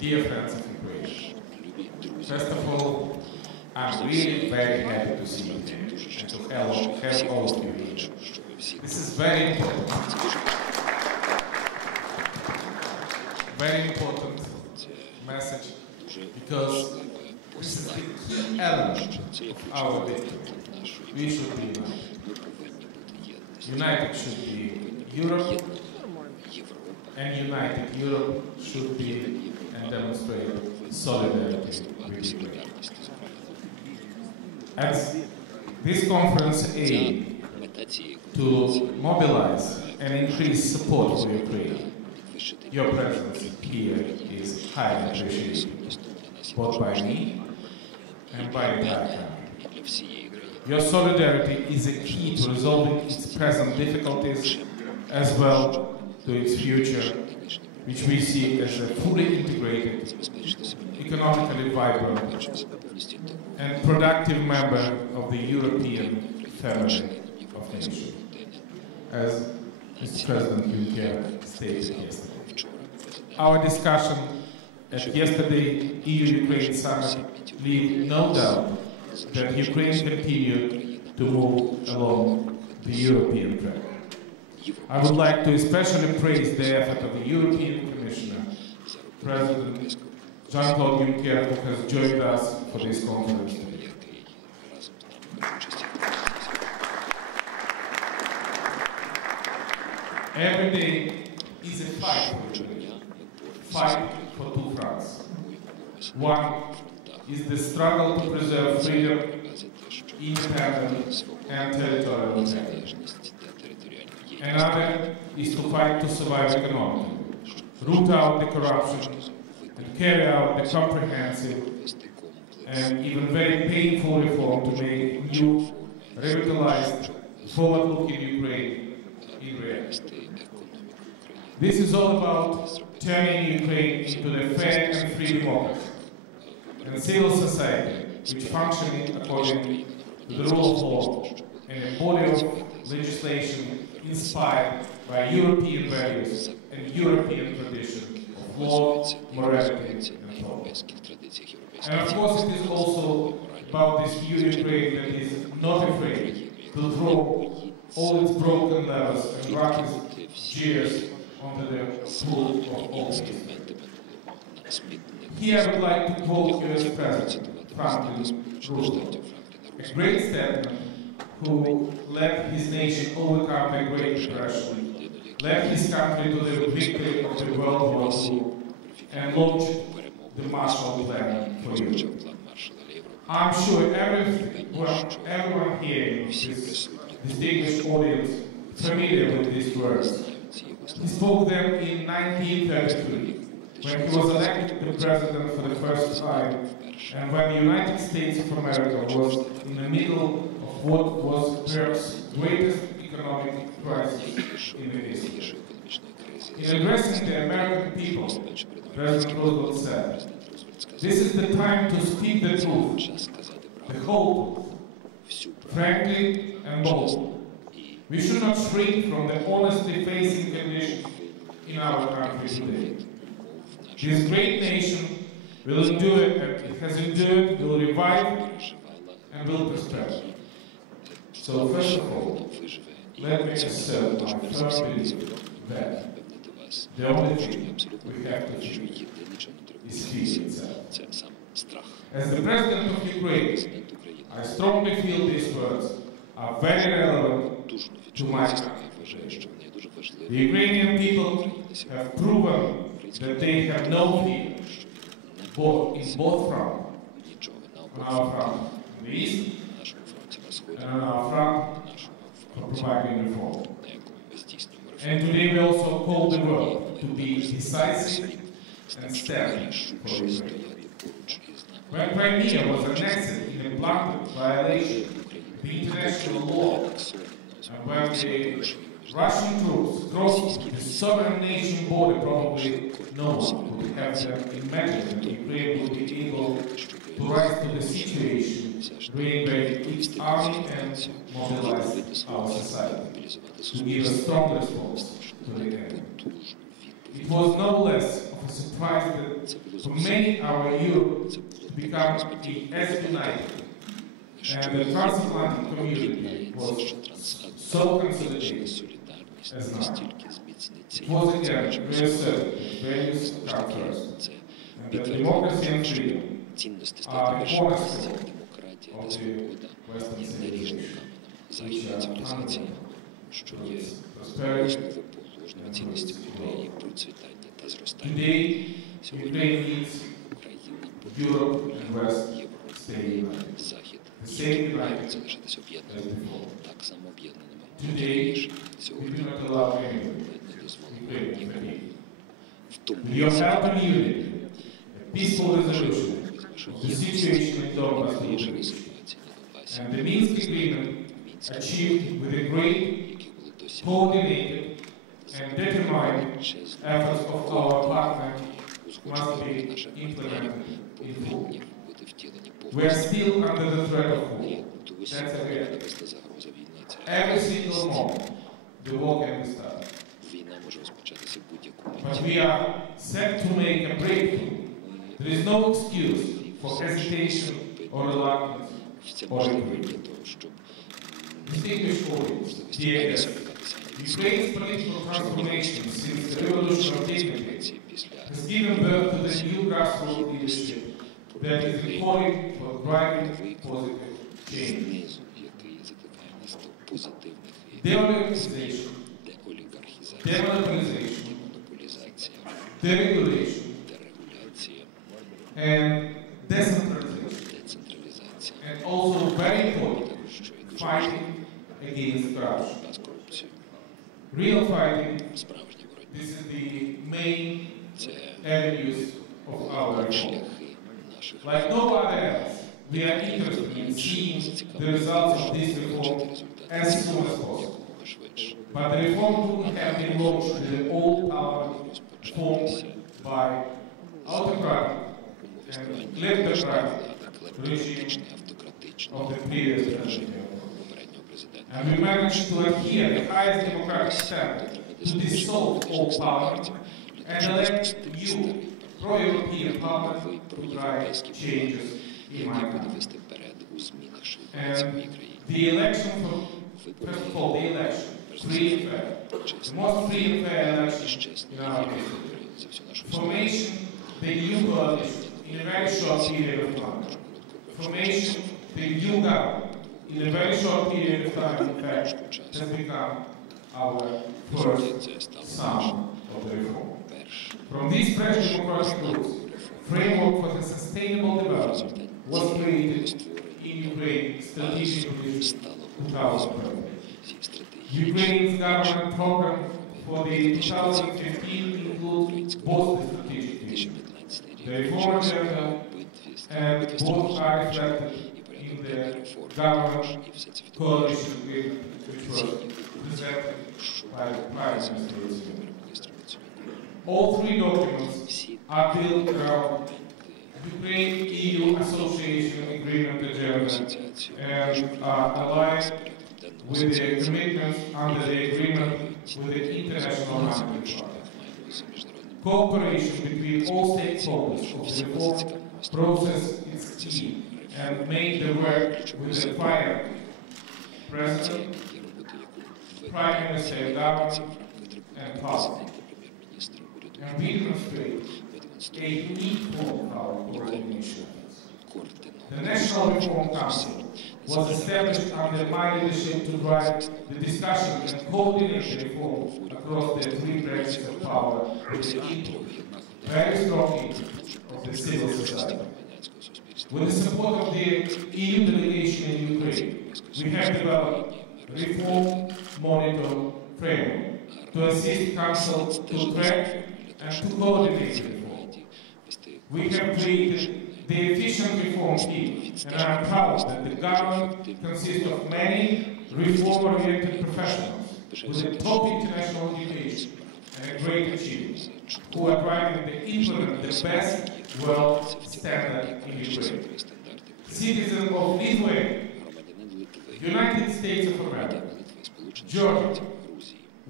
Dear friends of Ukraine, first of all, I'm really very happy to see you here and to have all of you here. This is very important message, because this is the key element of our victory. We should be united. United should be Europe, and united Europe should be and demonstrate solidarity with Ukraine. As this conference aims to mobilize and increase support for Ukraine, your presence here is highly appreciated, both by me and by the entire country. Your solidarity is a key to resolving its present difficulties as well to its future, which we see as a fully integrated, economically vibrant and productive member of the European family of nations, as Mr. President Juncker stated yesterday. Our discussion at yesterday's EU-Ukraine summit leave no doubt that Ukraine continued to move along the European track. I would like to especially praise the effort of the European Commissioner, President Jean-Claude Juncker, who has joined us for this conference today. Every day is a fight for Ukraine, fight for two fronts. One is the struggle to preserve freedom, independence, and territorial integrity. Another is to fight to survive economically, root out the corruption, and carry out the comprehensive and even very painful reform to make new, revitalized, forward-looking Ukraine in reality. This is all about turning Ukraine into a fair and free democracy and civil society which functioning according to the rule of law and a body of legislation inspired by European values and European tradition of law, morality, and thought. And of course it is also about this new Ukraine that is not afraid to throw all its broken levers and rocket gears onto the pool of optimism. Here I would like to quote US President Franklin Roosevelt, a great statesman who led his nation overcome the Great Depression, led his country to the victory of the World War II, and launched the Marshall Plan for Europe. I'm sure everyone here in this distinguished audience is familiar with these words. He spoke them in 1933, when he was elected the president for the first time, and when the United States of America was in the middle of what was perhaps the greatest economic crisis in the history. In addressing the American people, President Roosevelt said, "This is the time to speak the truth, the whole truth, frankly and boldly. We should not shrink from the honestly facing conditions in our country today. This great nation will endure, and it has endured, will revive, and will prosper. So first of all, let me assert my firm belief that the only thing we have to achieve is peace itself. As the President of Ukraine, I strongly feel these words are very relevant to my country. The Ukrainian people have proven that they have no fear, in both fronts, on our front in the east, and on our front for providing reform. And today we also call the world to be decisive and stand for Ukraine. When Crimea was annexed in a blatant violation of the international law, and when the Russian troops crossed the sovereign nation border, probably no one would have imagined that Ukraine would be able to rise to the situation, bring back its army and mobilize our society to give a strong response to the enemy. It was no less of a surprise that for many our Europe to become as united. And the transatlantic community was so consolidated as now. It was again reasserted that values come first, and that democracy and freedom are the cornerstone of the Western civilization, which are underpinned що є основоположною цінністю ідеї процвітання та зростання. Сьогодні Україна, Європа, Захід мають залишитися об'єднаними, так само об'єднаними. Сьогодні ми не дозволимо нікому втомитися. And the Minsk agreement achieved with a great, coordinated and determined efforts of our partner must be implemented in full. We are still under the threat of war. That's a reality. Every single moment, the war can be started. But we are set to make a breakthrough. There is no excuse for hesitation or reluctance. Distinguished colleagues, Ukraine's political transformation since the revolution of dignity has given birth to the new grassroots leadership that is recording for driving positive change. Deoligarchization, demonopolization, deregulation, and decentralization, and also very important, fighting against corruption. Real fighting, this is the main avenues of our reform. Like no other else, we are interested in seeing the results of this reform as soon as possible. But the reform couldn't have been launched with the old power formed by autocratic and kleptocratic regime of the previous president. And we managed to adhere the highest democratic standard to dissolve all parliament and elect new pro-European parliament to drive changes in my country. And the election, first of all, the election, free and fair, the most free and fair election in our history. Formation, the new coalition in a very short period of time. Formation, the new government in a very short period of time, in fact, has become our first sound of the reform. From these fresh democratic roots, framework for the sustainable development was created in Ukraine's strategic vision 2012. Ukraine's government program for the 2015 includes both the strategic vision, the reform agenda, and both are reflected in the government coalition agreement, which was presented by the Prime Minister. All three documents are built around Ukraine-EU Association Agreement agenda and are aligned with the commitments under the agreement with the International Monetary Fund. Cooperation between all stakeholders of the reform process is key and made the work with the prior President, Prime Minister, Government, and Parliament. And we demonstrate a unique form of our coordination. The National Reform Council was established under my leadership to drive the discussion and coordinate the reform across the three branches of power with the input, very strong input of the civil society. With the support of the EU delegation in Ukraine, we have developed a reform monitor framework to assist Council to track and to coordinate reform. We have created the efficient reform team, and I am proud that the government consists of many reform-oriented professionals with a top international education and a great achievements, who are driving to implement the best world standard in Ukraine. Citizens of Lithuania, United States of America, Georgia,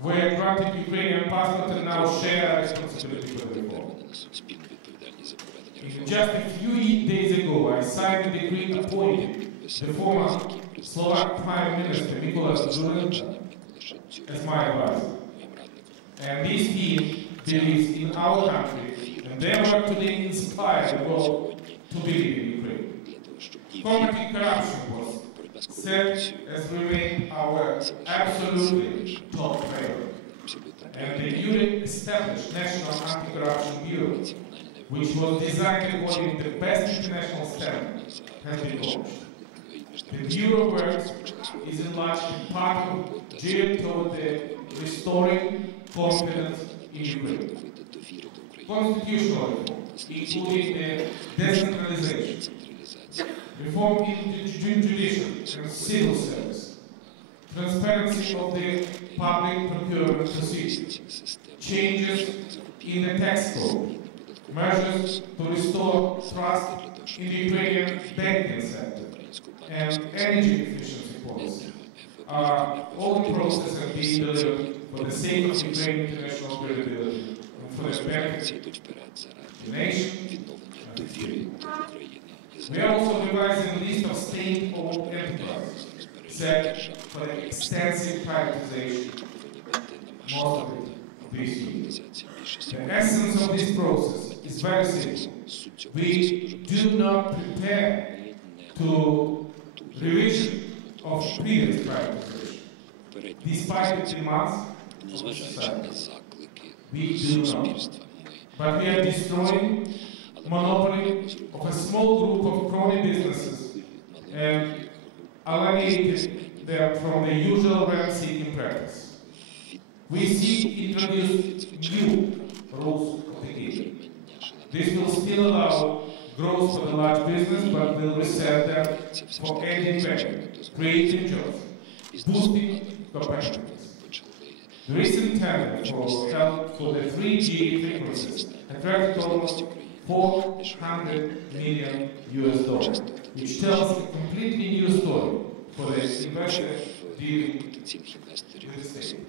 were granted Ukrainian passports and now share responsibility for the reform. несуть спільну відповідальність за проведення реформ. Just a few days ago, I signed a decree appointing the former Slovak Prime Minister Mikola Šulić as my advisor. And this team believes in our country, and their work today inspires the world to believe in Ukraine. Combating corruption was set as remain our absolutely top priority. And the newly established National Anti-Corruption Bureau, which was designed according to the best international standards, has been launched. The Bureau work is enlarged part of geared toward the restoring confidence in Ukraine. Constitutional reform, including the decentralization, reform in the judicial and civil service, transparency of the public procurement procedures, changes in the tax code, measures to restore trust in the Ukrainian banking sector, and energy efficiency policy are all the processes being delivered for the sake of Ukraine's international credibility and for the benefit of the nation. We are also revising a list of state-owned enterprises set for the extensive privatization, most of it this year. The essence of this process is very simple. We do not prepare to revision of previous privatization. Despite the demands of society, we do not. But we are destroying monopoly of a small group of crony businesses and alienating them from the usual rent-seeking practice. We seek to introduce new rules of the game. This will still allow growth for the large business, but will reserve them for adding value, creating jobs, boosting competitiveness. The recent tender for the 3G frequencies attracted almost $400 million, which tells a completely new story for the investor dealing with the state.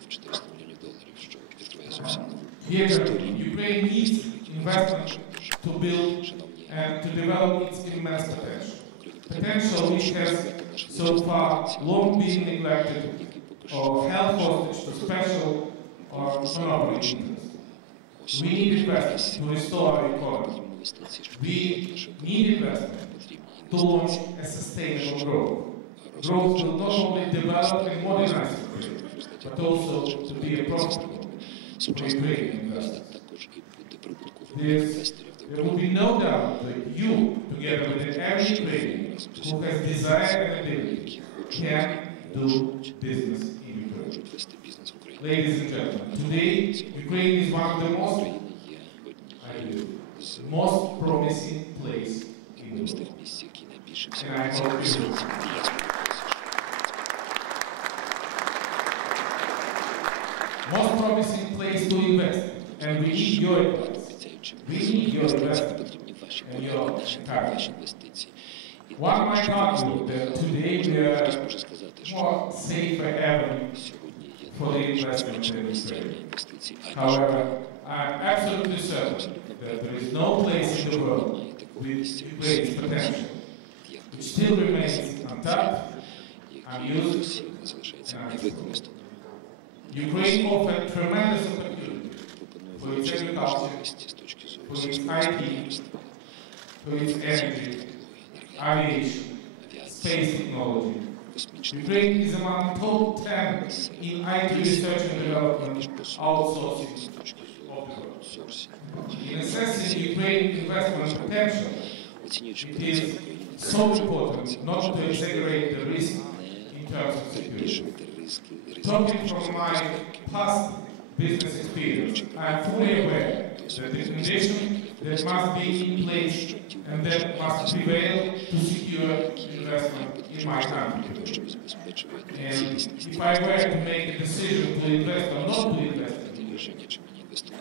Here, Ukraine needs investment to build and to develop its immense potential. Potential which has so far long been neglected or held hostage to special or monopoly interests. We need investment to restore our economy. We need investment to launch a sustainable growth. Growth will not only develop and modernize Ukraine, but also to be a profitable for Ukrainian investors. There will be no doubt that you, together with every Ukrainian who has desire and ability, can do business in Ukraine. Ladies and gentlemen, today Ukraine is one of the most promising place in the world. And I hope you will. Most promising place to invest, and we need your advice. We need your investment and your encouragement. One might argue that today we are more safer avenue for the investment in Ukraine. However, I am absolutely certain that there is no place in the world with Ukraine's potential, which still remains untapped, unused, and unexplored. Ukraine offers tremendous opportunity for its agriculture, for its IT, for its energy, aviation, space technology. Ukraine is among the top 10 in IT research and development outsourcing of the world. In assessing Ukraine's investment potential, it is so important not to exaggerate the risk in terms of security. Talking from my past business experience, I am fully aware that the conditions that must be in place and that must prevail to secure investment in my country. And if I were to make a decision to invest or not to invest,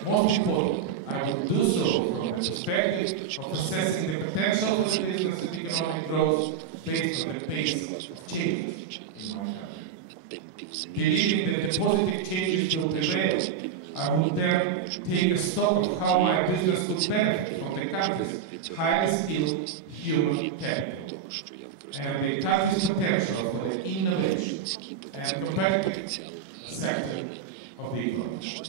most importantly, I would do so from the perspective of assessing the potential for business and economic growth based on the pace of change in my country. Believing that the positive changes will prevail, I will then take a stock of how my business will benefit from the country's highly skilled human capital and the country's potential for the innovation and competitive sector of the economy.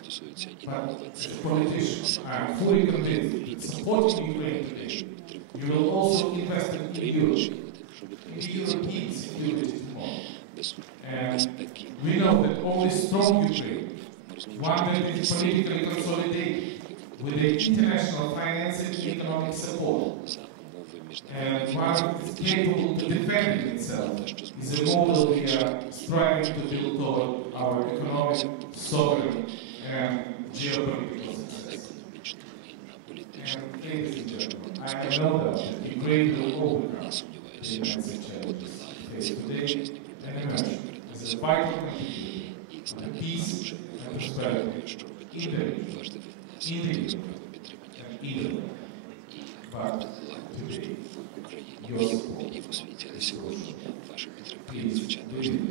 But as politicians, I am fully convinced that supporting Ukraine today, you will also invest in Europe, in the European security tomorrow. And we know that only strong Ukraine, one that is politically consolidated with the international financial and economic support, and one that is capable of defending itself, is a model we are striving to build toward our economic, sovereign, and geopolitical success. And ladies and gentlemen, I know that Ukraine will overcome the challenges faced today and emerge as a vital contributor to the peace and prosperity in the region, in the Europe, and in the world. But today, your support І в освіті, але сьогодні ваша підтримка є is надзвичайно really важлива.